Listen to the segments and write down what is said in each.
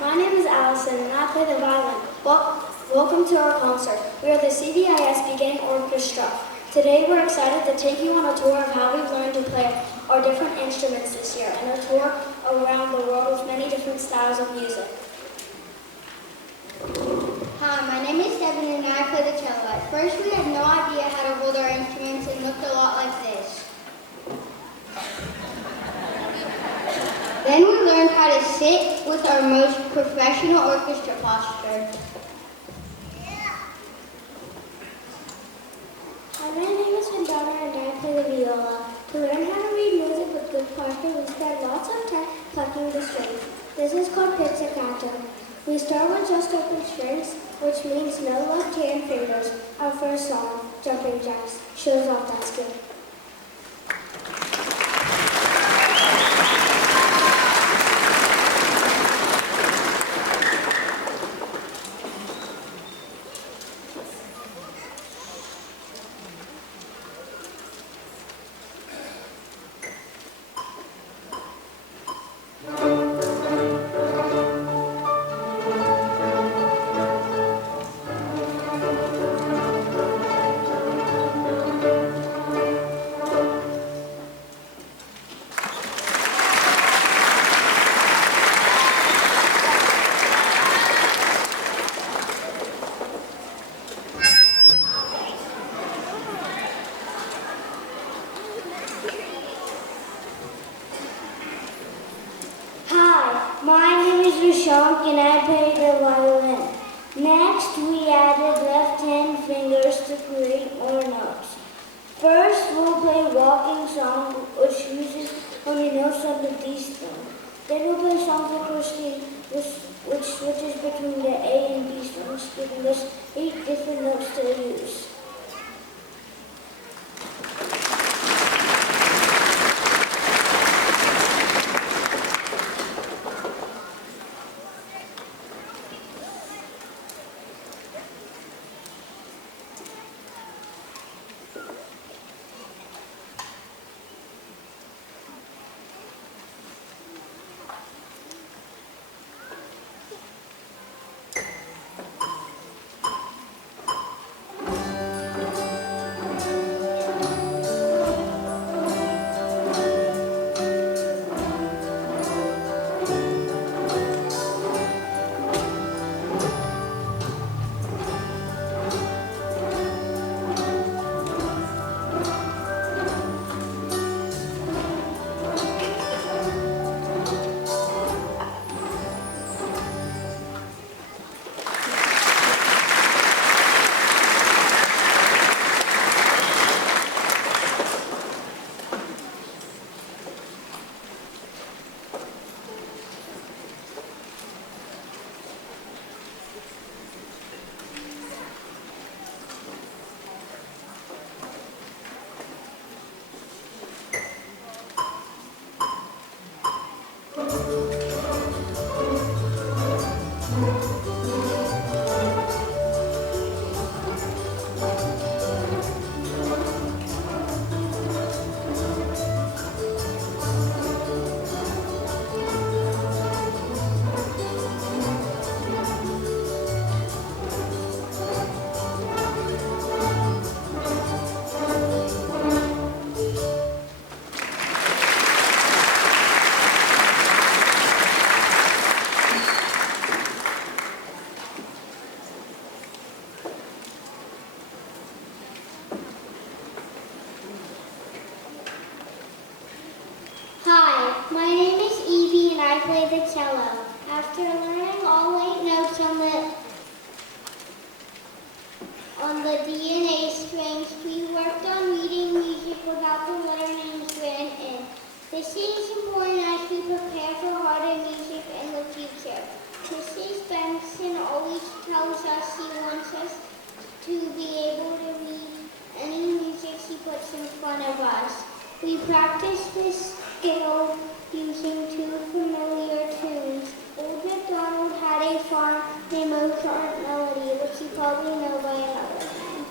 my name is Allison and I play the violin. Welcome to our concert. We are the CVIS Beginning Orchestra. Today we're excited to take you on a tour of how we've learned to play our different instruments this year and a tour around the world with many different styles of music. Hi, my name is Devin and I play the cello. At first we had no idea how to hold our instruments and looked a lot like this. Then we learned how to sit with our most professional orchestra posture. Hi, my name is Macdonald and I play the viola. To learn how to read music with good posture, we spend lots of time plucking the strings. This is called pizzicato. We start with just open strings, which means no left hand fingers. Our first song, Jumping Jacks, shows off that skill. And I played the violin. Next, we added left-hand fingers to create more notes. First, we'll play walking song, which uses only notes on the D string. Then we'll play songs of Christine, which switches between the A and B strings, giving us 8 different notes to use. The cello. After learning all 8 notes on the D and A strings, we worked on reading music without the letter names written in. This is important as we prepare for harder music in the future. Mrs. Benson always tells us she wants us to be able to read any music she puts in front of us. We practice this skill using 2 familiar tunes. Old Macdonald had a farm named Mozart Melody, which you probably know by another name.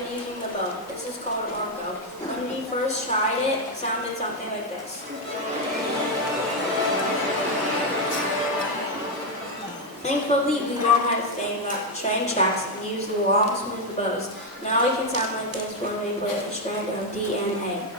started using the bow. This is called orgo. When we first tried it, it sounded something like this. Thankfully, we learned how to string up train tracks and use the long, smooth bows. Now we can sound like this when we play a strand of D and A.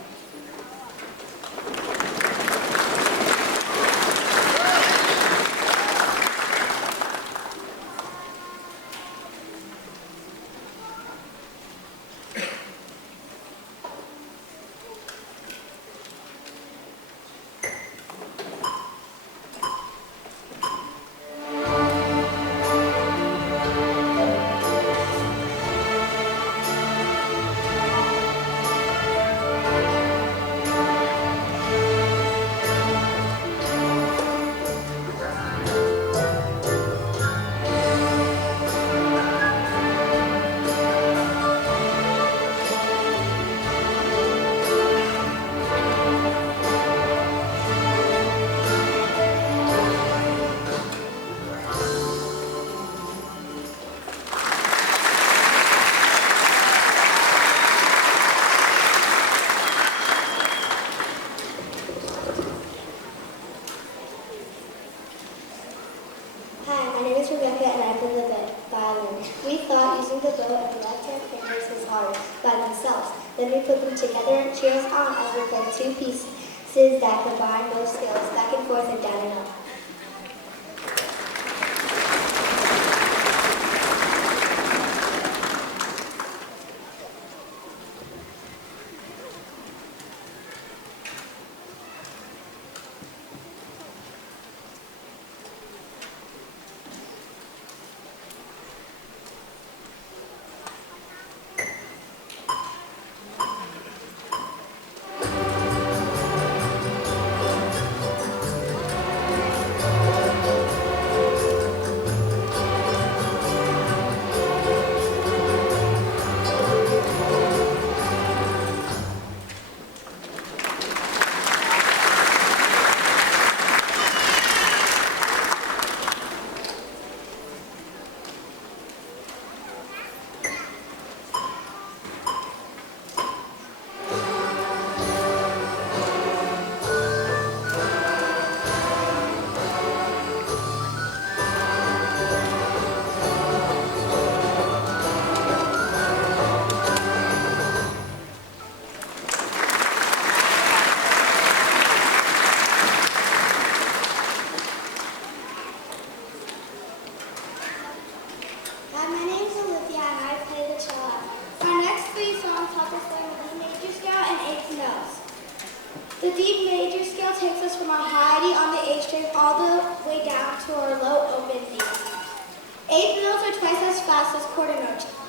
Together and cheer us on as we play two pieces that combine both skills, back and forth and down and up.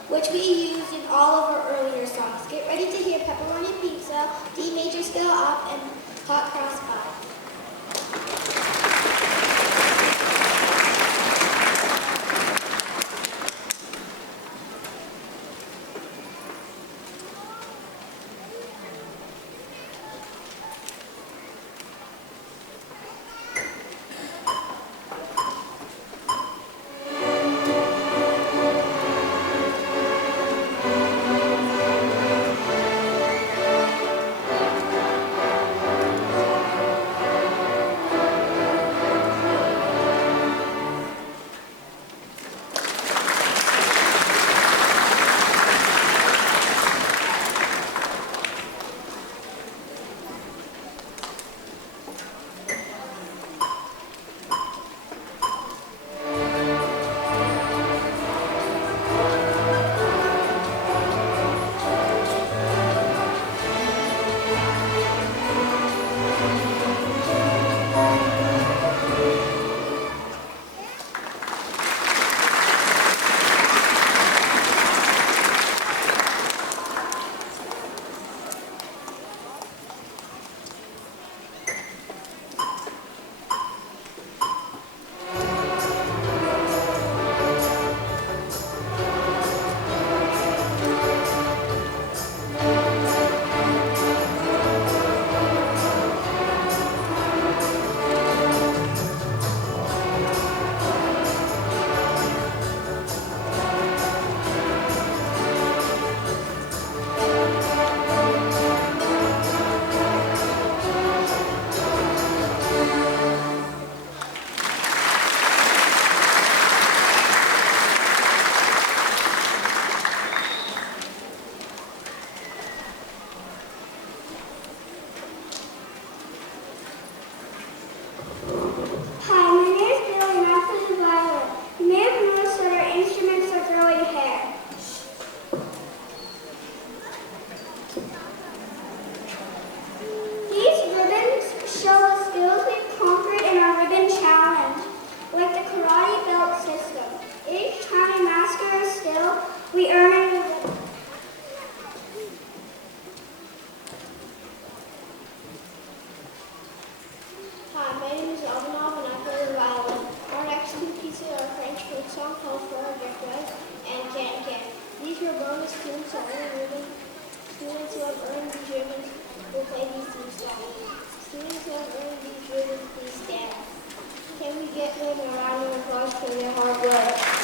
Which we used in all of our earlier songs. Get ready to hear Pepperoni Pizza, D major scale up, and Hot Cross Pie. give them a round of applause for their hard work.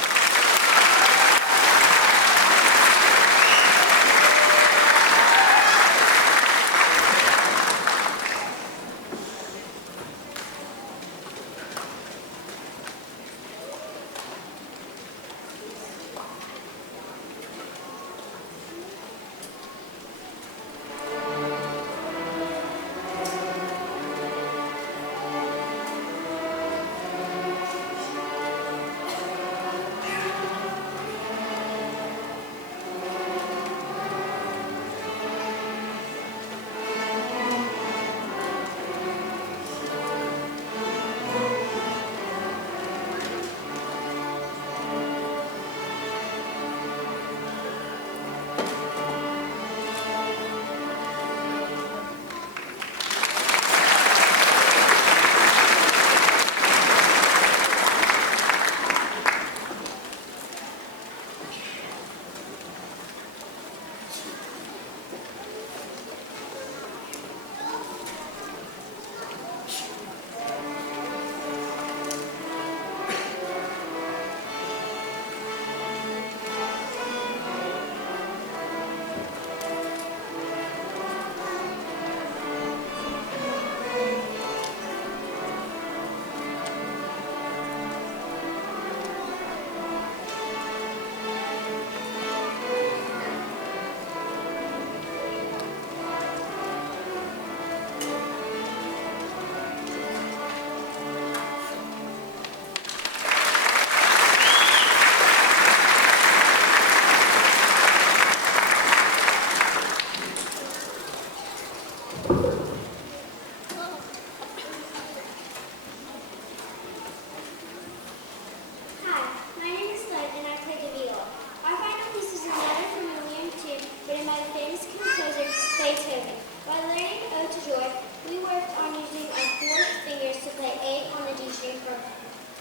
Beethoven. By learning Ode to Joy, we worked on using our 4 fingers to play A on the D string for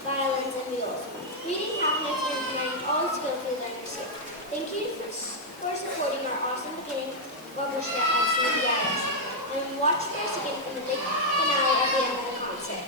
violins and viols, reading pamphlets and learning all the skills we learned this year. Thank you for supporting our awesome beginning orchestra at CBIS. And watch for us again in the big finale at the end of the concert.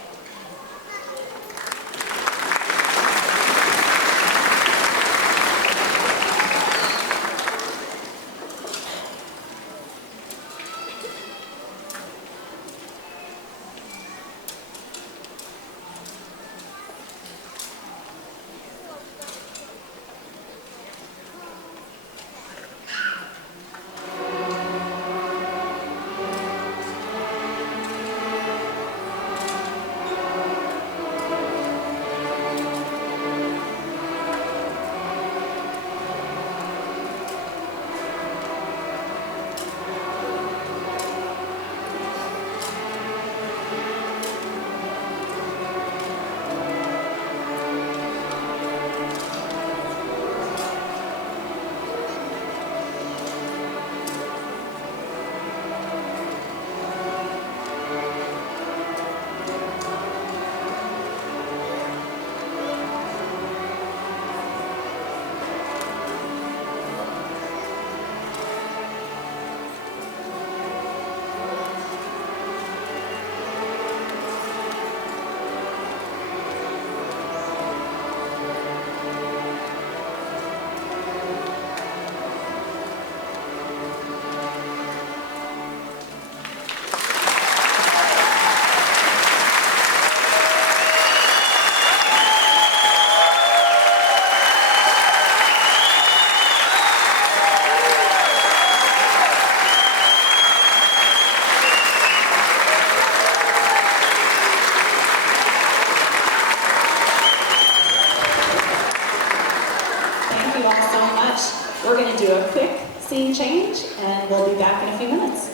We're going to do a quick scene change, and we'll be back in a few minutes.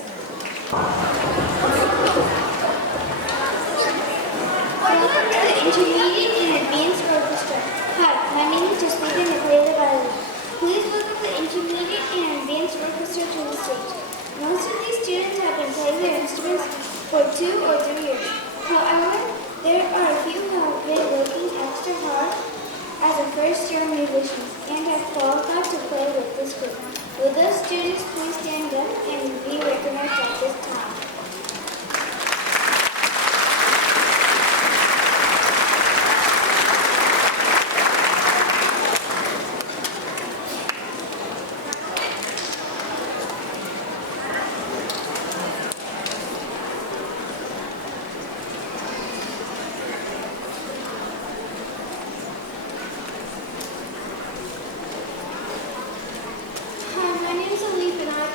Welcome to the Intermediate and Advanced Orchestra. Hi, my name is Jacques and I play the violin. Please welcome the Intermediate and Advanced Orchestra to the stage. Most of these students have been playing their instruments for 2 or 3 years. However, there are a few who have been working extra hard as a first-year musicians and have qualified to play with this group. Will those students please stand up and be recognized at this time?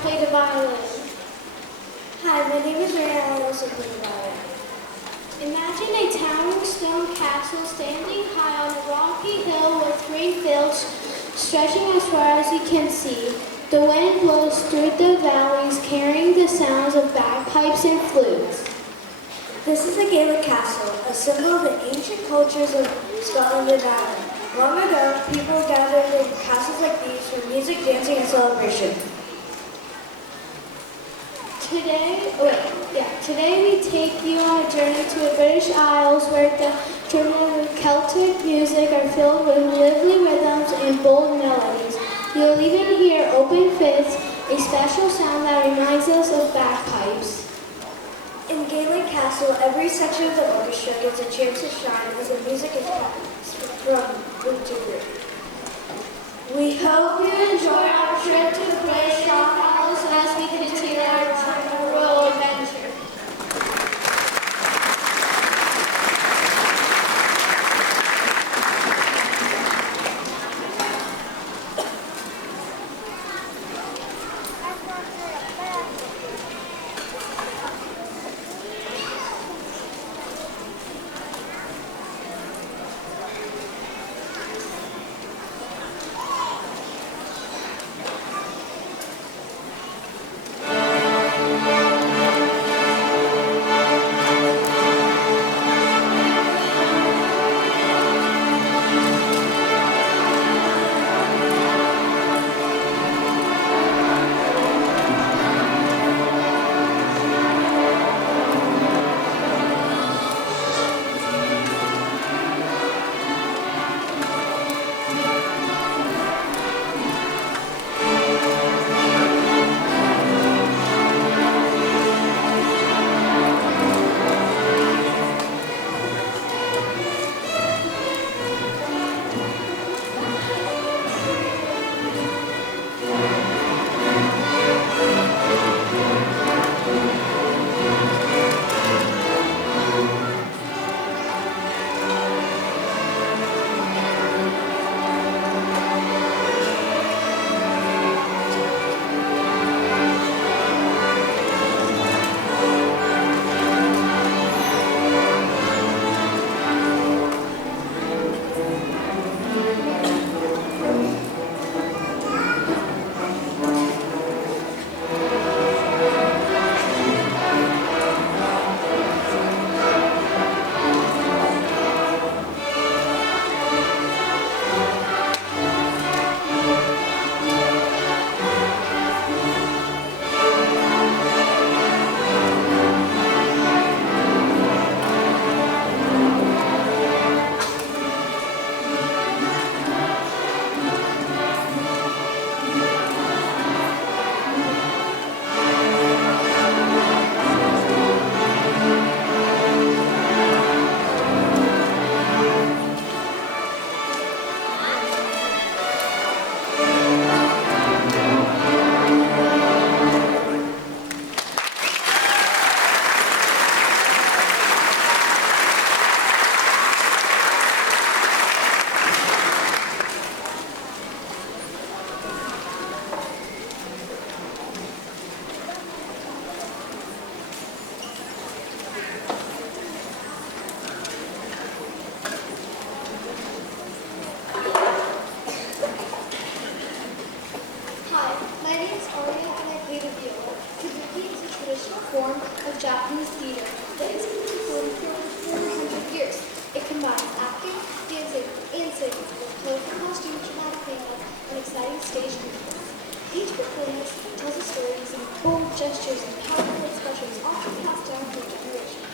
play the violin. Hi, my name is Ray, and I also play the violin. Imagine a towering stone castle standing high on a rocky hill with green fields stretching as far as you can see. The wind blows through the valleys, carrying the sounds of bagpipes and flutes. This is a Gaelic castle, a symbol of the ancient cultures of Scotland and Ireland. Long ago, people gathered in castles like these for music, dancing, and celebration. Today we take you on a journey to the British Isles where the tunes of Celtic music are filled with lively rhythms and bold melodies. You'll even hear open fists, a special sound that reminds us of bagpipes. In Gaelic Castle, every section of the orchestra gets a chance to shine as the music is passed from group to group. We hope you enjoy our trip to the British Isles as we continue our royal adventure. form of Japanese theater that has been performed for over 400 years. It combines acting, dancing, and singing with colorful costumes, dramatic makeup, and exciting stage performance. Each performance tells a story using bold gestures and powerful expressions often passed down through generations.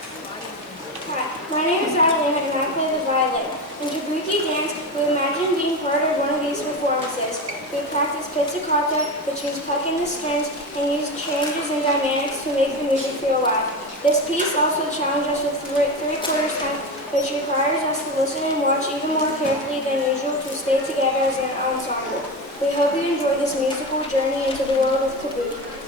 Hi, my name is Arlene and I play the violin. In Kabuki dance, we imagine being part of one of these performances. We practice pizzicato, which means plucking the strings, and use changes and dynamics to make the music feel alive. This piece also challenges us with three-quarters time, which requires us to listen and watch even more carefully than usual to stay together as an ensemble. We hope you enjoy this musical journey into the world of Kabuki.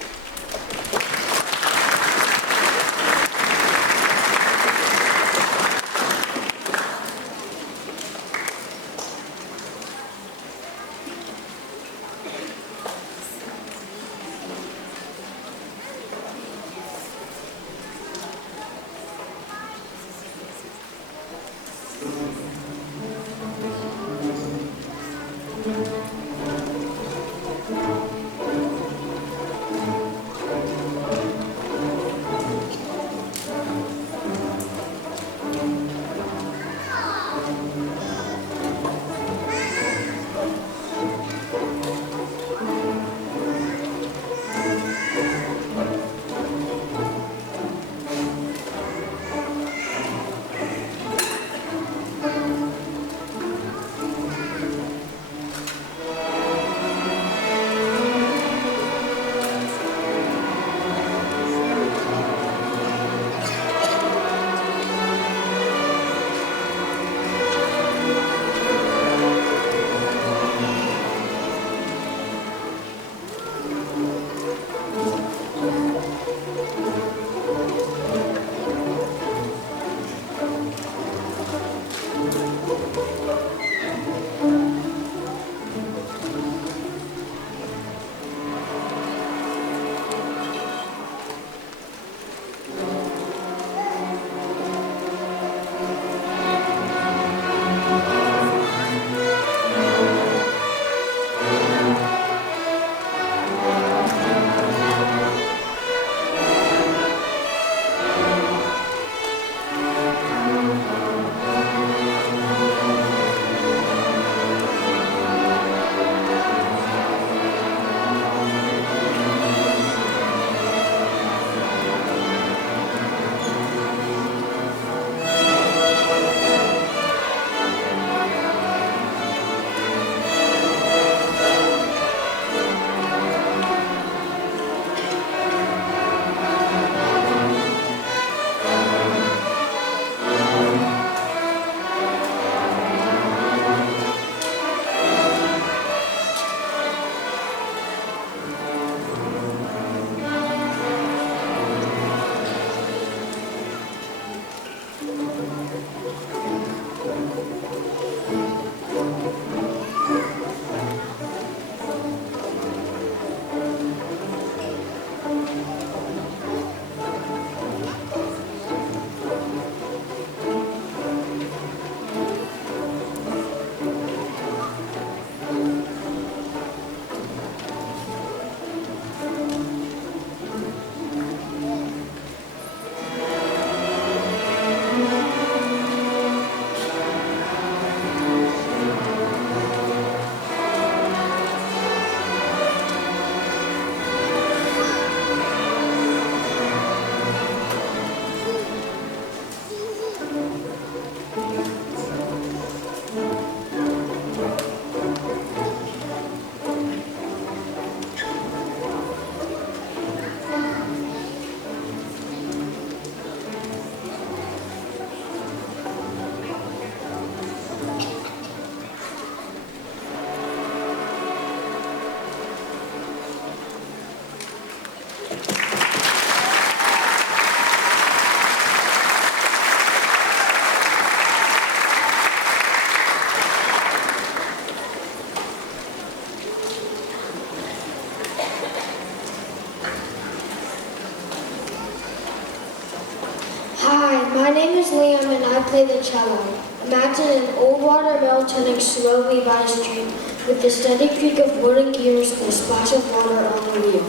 play the cello. Imagine an old water mill turning slowly by a stream with the steady creak of wooden gears and the splash of water on the wheel.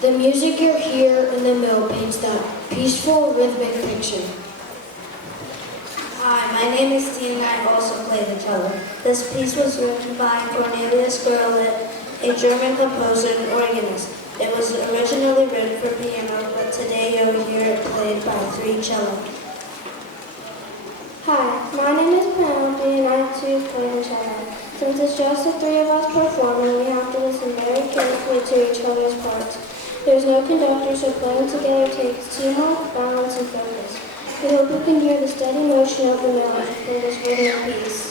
The music you hear in the mill paints that peaceful, rhythmic picture. Hi, my name is Dean and I also play the cello. This piece was written by Cornelius Gurlitt, a German composer and organist. It was originally written for piano, but today you'll hear it played by 3 cello. Hi, my name is Penelope and I too play the cello. Since it's just the 3 of us performing, we have to listen very carefully to each other's parts. There's no conductor, so playing together takes teamwork, balance, and focus. We hope you can hear the steady motion of the mill as we play this rhythmic piece.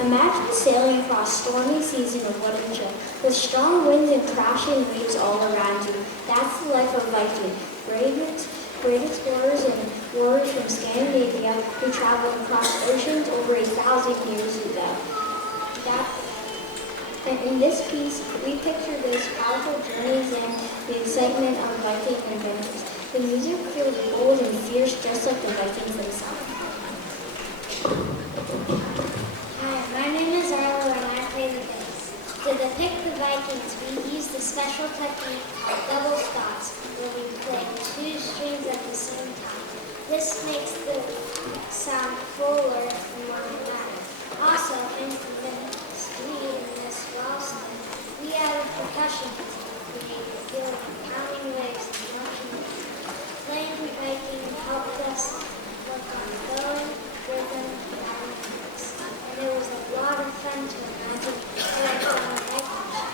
Imagine sailing across stormy seas in a wooden ship, with strong winds and crashing waves all around you. That's the life of Viking, great explorers and warriors from Scandinavia who traveled across oceans over 1,000 years ago. And in this piece, we picture those powerful journeys and the excitement of Viking adventures. The music feels bold and fierce, just like the Vikings themselves. Hi, my name is Arlo and I play the bass. To depict the Vikings, we use the special technique called double stops, where we play 2 strings at the same time. This makes the sound fuller and more dramatic. Also, in the speed in this whilst we add percussion to create the feeling of pounding waves and marching waves. Playing the Viking helped us work on bowing, rhythm, and harmonies. And it was a lot of fun to imagine what a Viking show.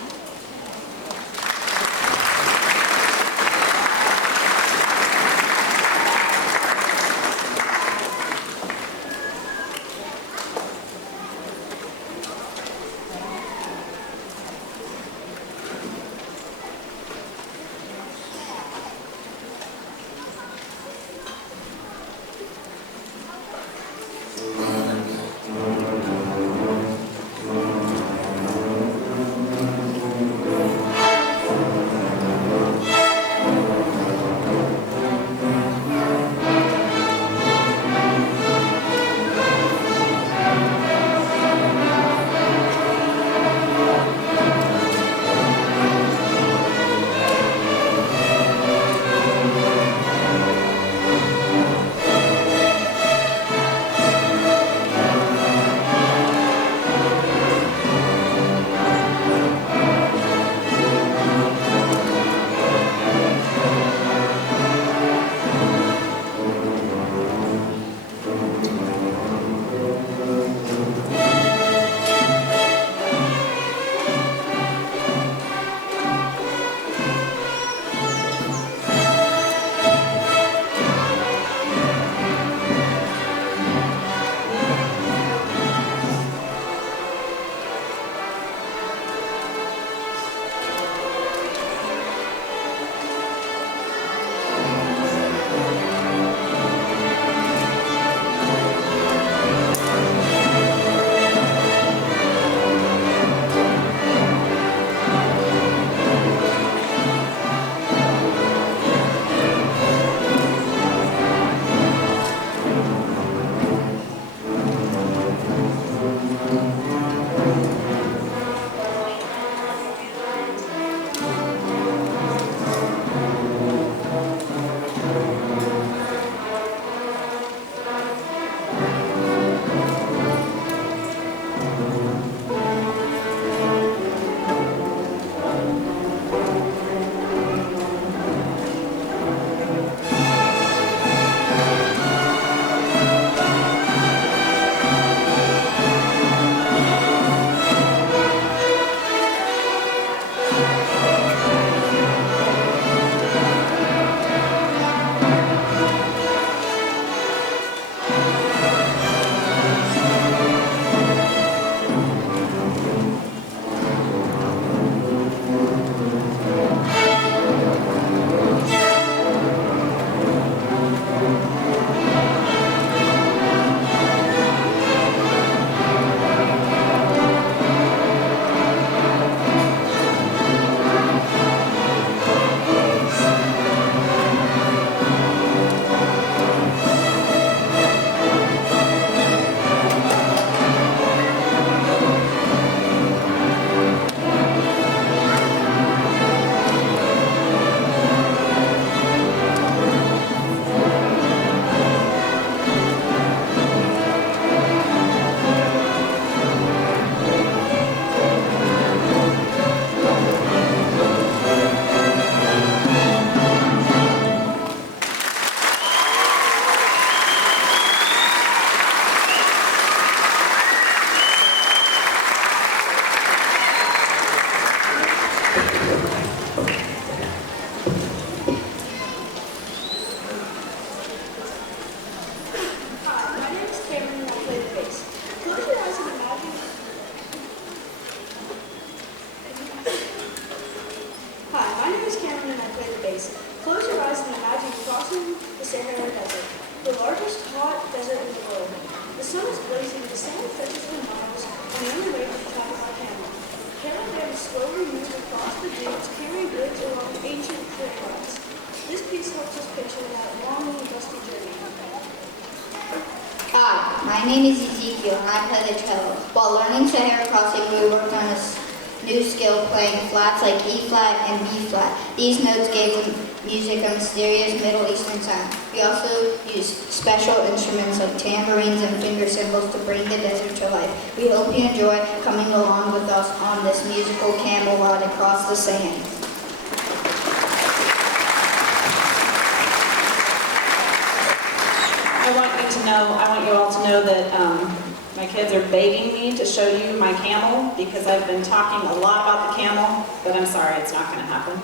sun is blazing, the sand touches the miles, and on the way to the top of the camel. The caravan slowly moves across the dunes, carrying goods along ancient trade routes. This piece helps us picture that long and dusty journey. Hi, my name is Ezekiel and I play the cello. While learning Sahara crossing, we worked on a new skill playing flats like E flat and B flat. These notes gave the music a mysterious Middle Eastern sound. We also used special instruments like tambourines and finger cymbals to bring the desert to life. We hope you enjoy coming along with us on this musical camel ride across the sand. I want you all to know that my kids are begging me to show you my camel because I've been talking a lot about the camel, but I'm sorry, it's not going to happen.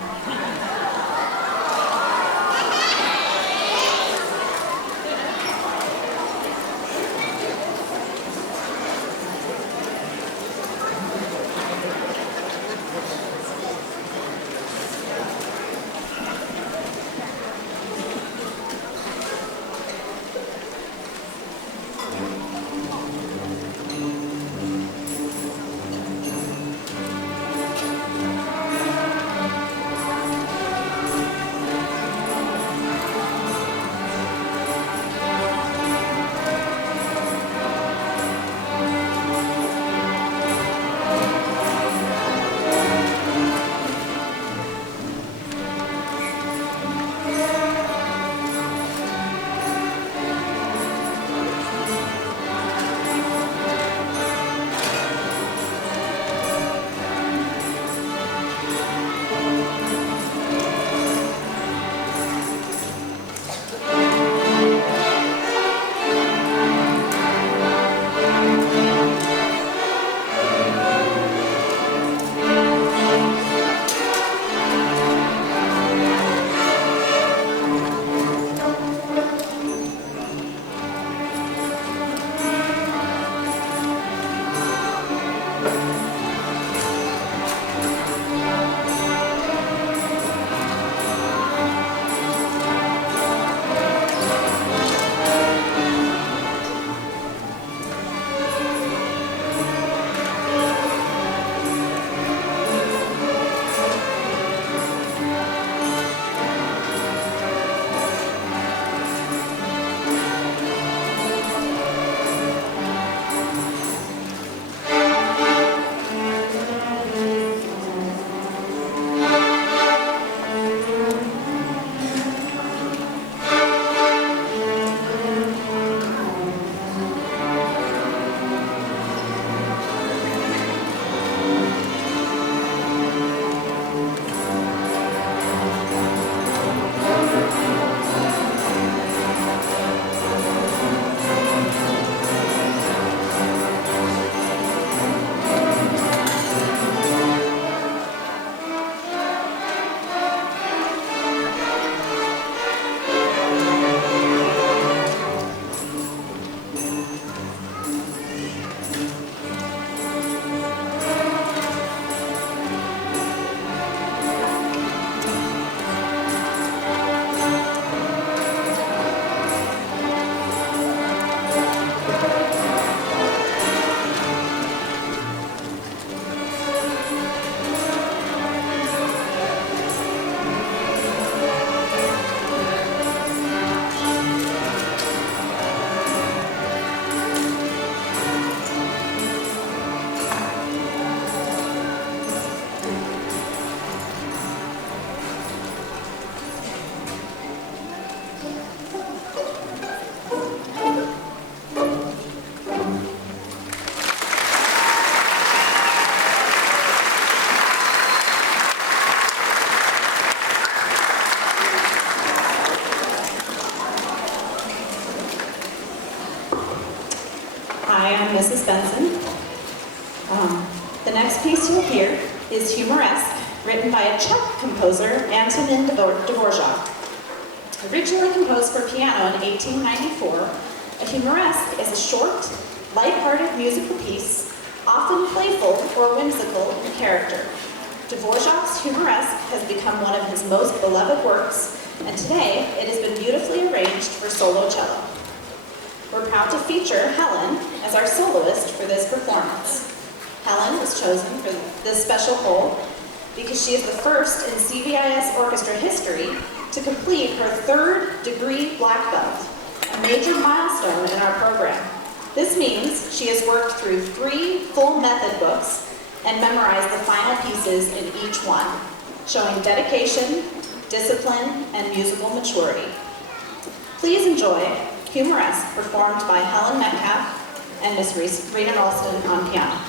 Mrs. Benson. The next piece you'll hear is Humoresque, written by a Czech composer, Antonin Dvorak. Originally composed for piano in 1894, a humoresque is a short, light-hearted musical piece, often playful or whimsical in character. Dvorak's Humoresque has become one of his most beloved works, and today it has been beautifully arranged for solo cello. We're proud to feature Helen as our soloist for this performance. Helen was chosen for this special role because she is the first in CVIS orchestra history to complete her 3rd degree black belt, a major milestone in our program. This means she has worked through 3 full method books and memorized the final pieces in each one, showing dedication, discipline, and musical maturity. Please enjoy Humoresque, performed by Helen Metcalf and Miss Rena Ralston on piano.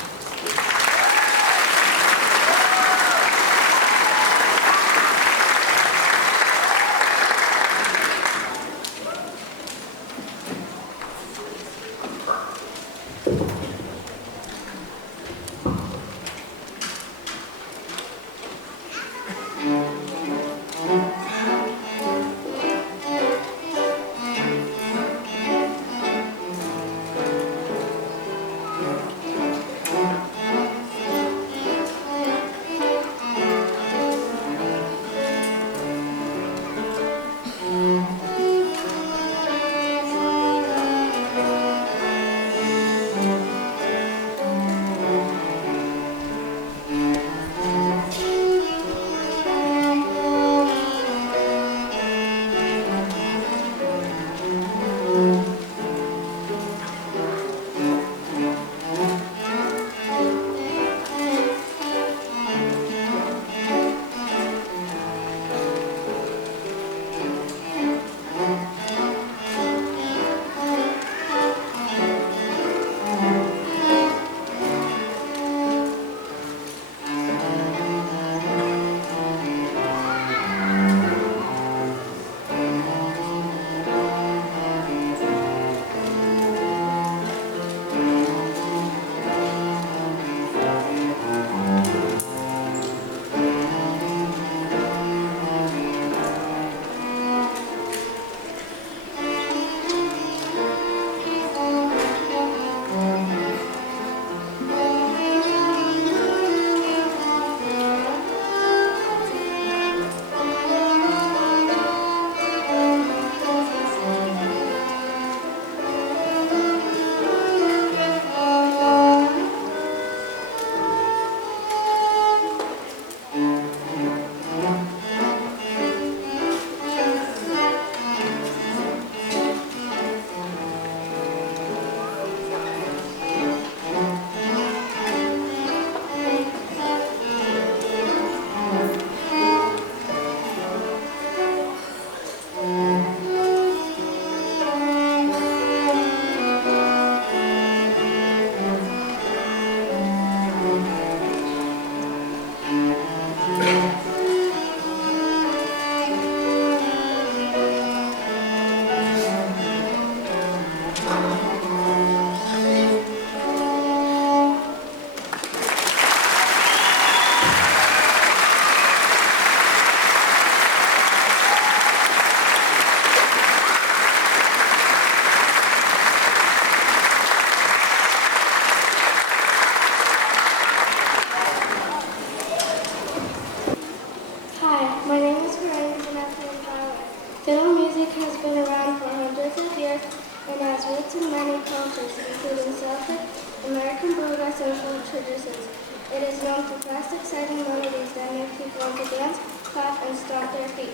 and has roots in many cultures, including Celtic, American Buddha social traditions. It is known for fast, exciting melodies that make people want to dance, clap, and stomp their feet.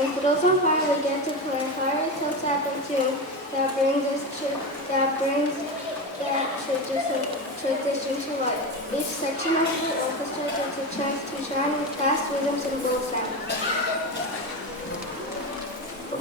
In Fiddles on Fire, we get to play a fiery toe-tapping tune that brings that tradition to life. Each section of the orchestra gets a chance to shine with fast rhythms and bold sounds.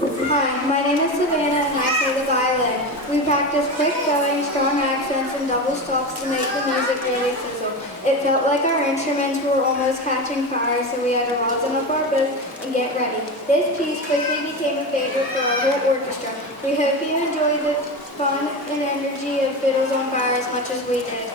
Hi, my name is Savannah and I play the violin. We practice quick going, strong accents, and double stops to make the music really sizzle. It felt like our instruments were almost catching fire, so we had to rosin up our boots and get ready. This piece quickly became a favorite for our whole orchestra. We hope you enjoy the fun and energy of Fiddles on Fire as much as we did.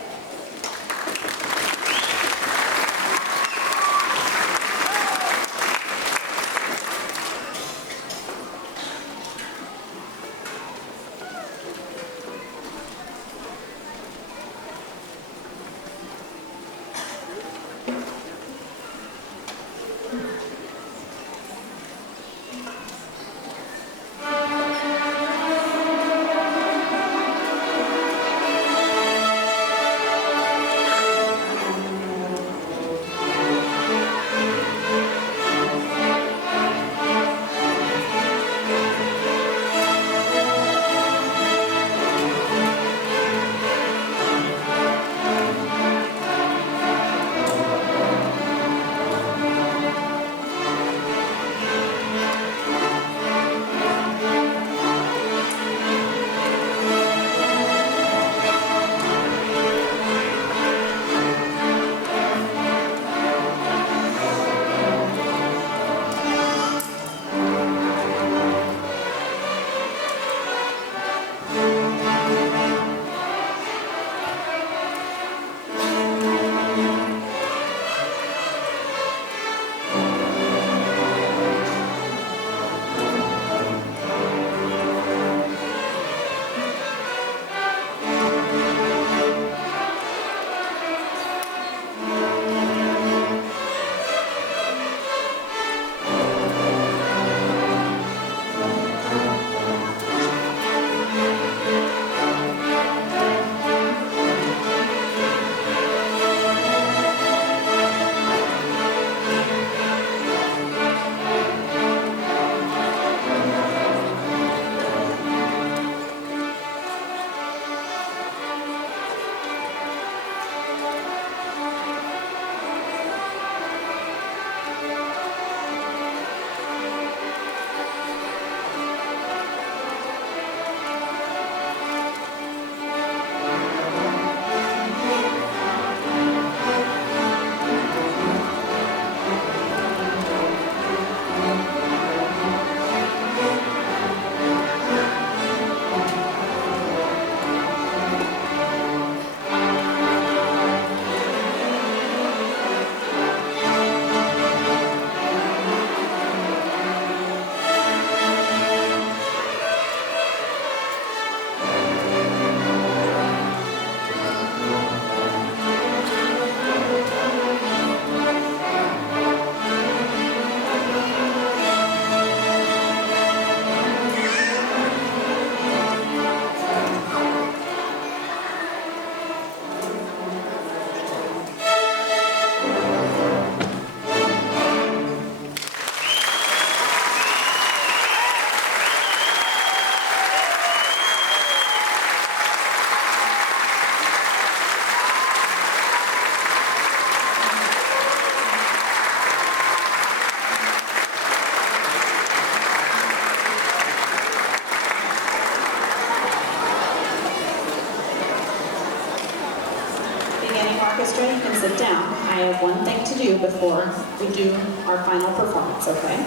playing orchestra, you can sit down. I have one thing to do before we do our final performance, okay?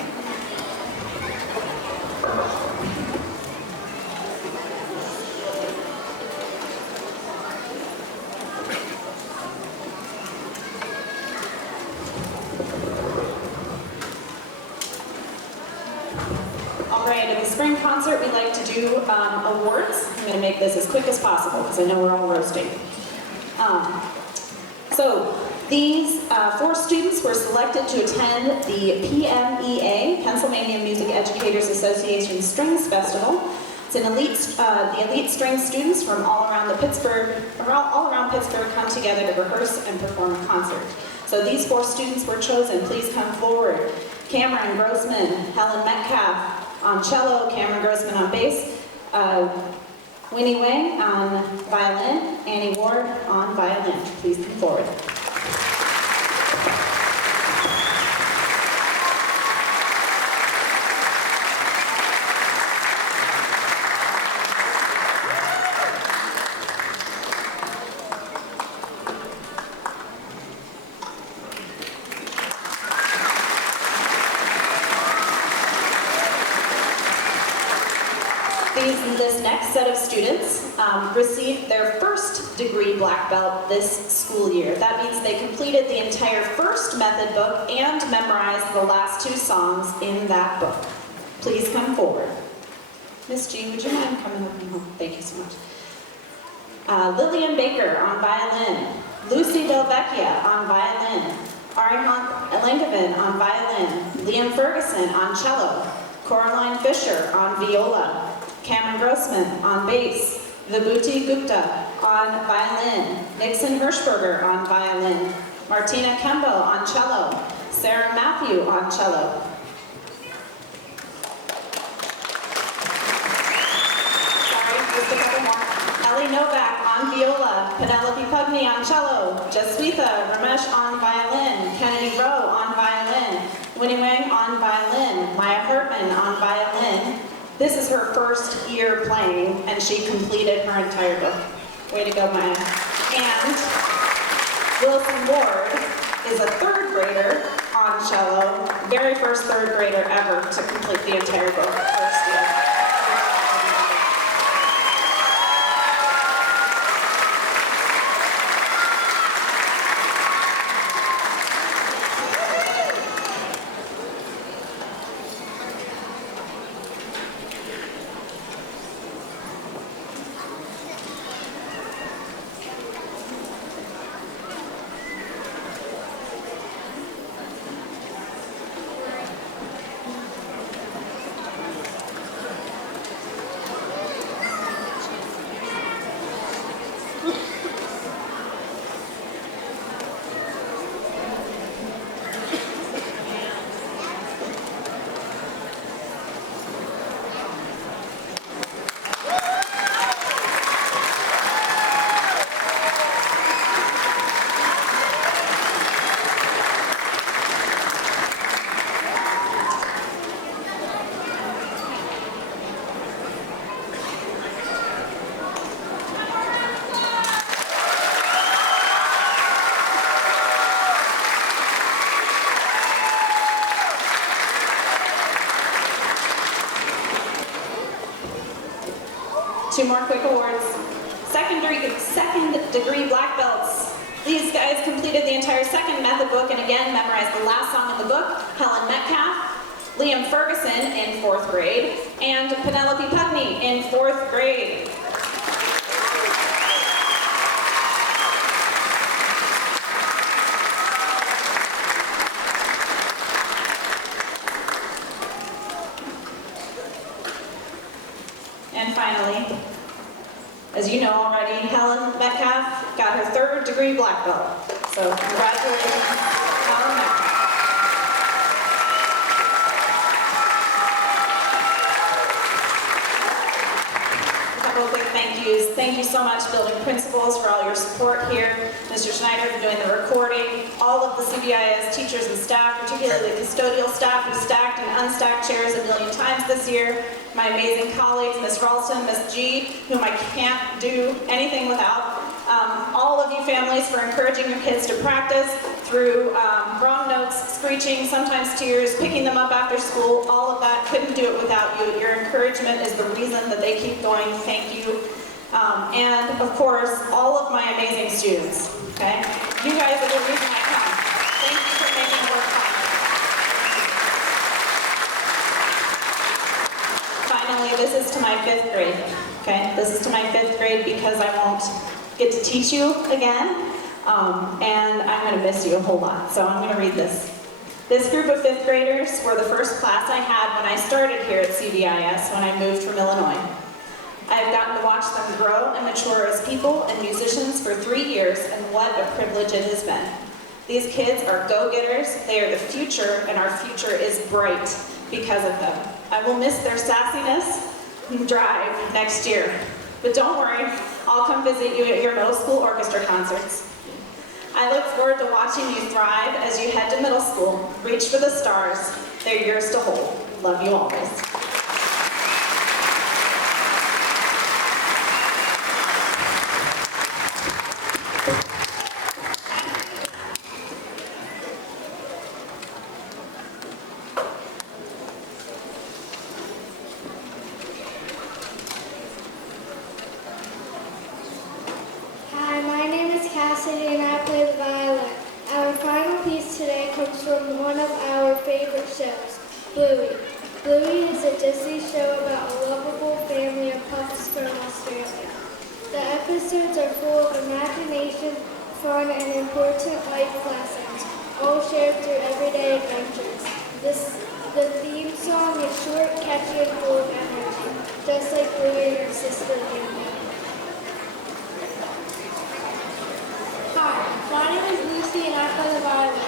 All right, at the spring concert, we like to do awards. I'm going to make this as quick as possible because I know we're all roasting. So these 4 students were selected to attend the PMEA, Pennsylvania Music Educators Association Strings Festival. It's an the elite string students from all around Pittsburgh come together to rehearse and perform a concert. So these 4 students were chosen. Please come forward. Cameron Grossman, Helen Metcalf on cello, Cameron Grossman on bass, Winnie Wang on violin, Annie Ward on violin. Please come forward. This next set of students received their first degree black belt this school year. That means they completed the entire first method book and memorized the last 2 songs in that book. Please come forward. Miss Jean, would you mind coming up and help? Thank you so much. Lillian Baker on violin, Lucy Del Vecchia on violin, Arihant Langevin on violin, Liam Ferguson on cello, Coraline Fisher on viola, Cameron Grossman on bass, Vibhuti Gupta on violin, Nixon Hirschberger on violin, Martina Kembo on cello, Sarah Matthew on cello. Sorry, just a couple more. Ellie Novak on viola, Penelope Pugney on cello, Jaswitha Ramesh on violin, Kennedy Rowe on violin, Winnie Wang on violin, Maya Hartman on violin. This is her first year playing, and she completed her entire book. Way to go, Maya. And Wilson Ward is a 3rd grader on cello, very first 3rd grader ever to complete the entire book first year. Two more quick awards. Second degree black belts. These guys completed the entire second method book and again memorized the last song in the book. Helen Metcalf, Liam Ferguson in 4th grade, and Penelope Pugney in 4th grade. And finally, as you know already, Helen Metcalf got her 3rd degree black belt. So congratulations, Helen Metcalf. A couple of quick thank yous. Thank you so much, building principals, for all your support here. Mr. Schneider for doing the recording. All of the CBIS teachers and staff, particularly the custodial staff who stacked and unstacked chairs a million times this year. My amazing colleagues, Ms. Ralston, Ms. G, whom I can't do anything without. All of you families for encouraging your kids to practice through wrong notes, screeching, sometimes tears, picking them up after school. All of that, couldn't do it without you. Your encouragement is the reason that they keep going. Thank you. And of course, all of my amazing students, okay? You guys are the reason I come. Thank you for making work fun. Finally, this is to my 5th grade, okay? This is to my 5th grade because I won't get to teach you again, and I'm gonna miss you a whole lot, so I'm gonna read this. This group of 5th graders were the first class I had when I started here at CVIS when I moved from Illinois. I have gotten to watch them grow and mature as people and musicians for 3 years, and what a privilege it has been. These kids are go-getters, they are the future, and our future is bright because of them. I will miss their sassiness and drive next year. But don't worry, I'll come visit you at your middle school orchestra concerts. I look forward to watching you thrive as you head to middle school. Reach for the stars, they're yours to hold. Love you always. And I play the violin. Our final piece today comes from one of our favorite shows, Bluey. Bluey is a Disney show about a lovable family of pups from Australia. The episodes are full of imagination, fun, and important life lessons, all shared through everyday adventures. The theme song is short, catchy, and full of energy, just like Bluey and her sister Luna. Hi, my name is Lucy and I play the violin.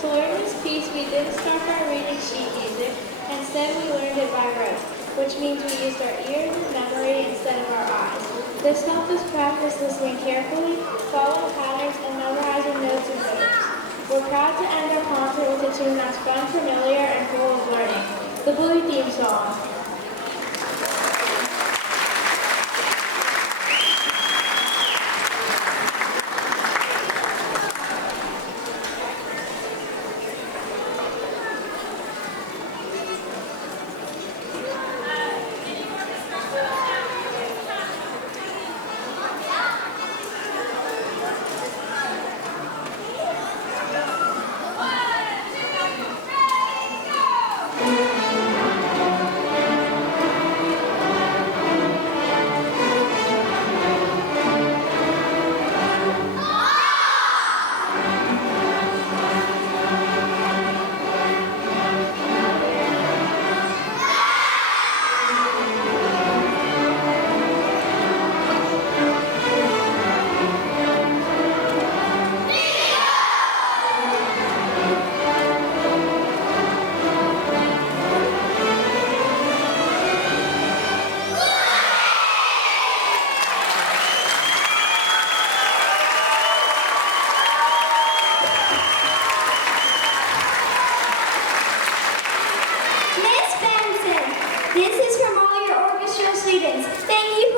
To learn this piece, we didn't start by reading sheet music. Instead, we learned it by rote, which means we used our ears and memory instead of our eyes. This helped us practice listening carefully, following patterns, and memorizing notes and rhythms. We're proud to end our concert with a tune that's fun, familiar, and full of learning, the Bluey theme song. Miss Benson, this is from all your orchestra students. Thank you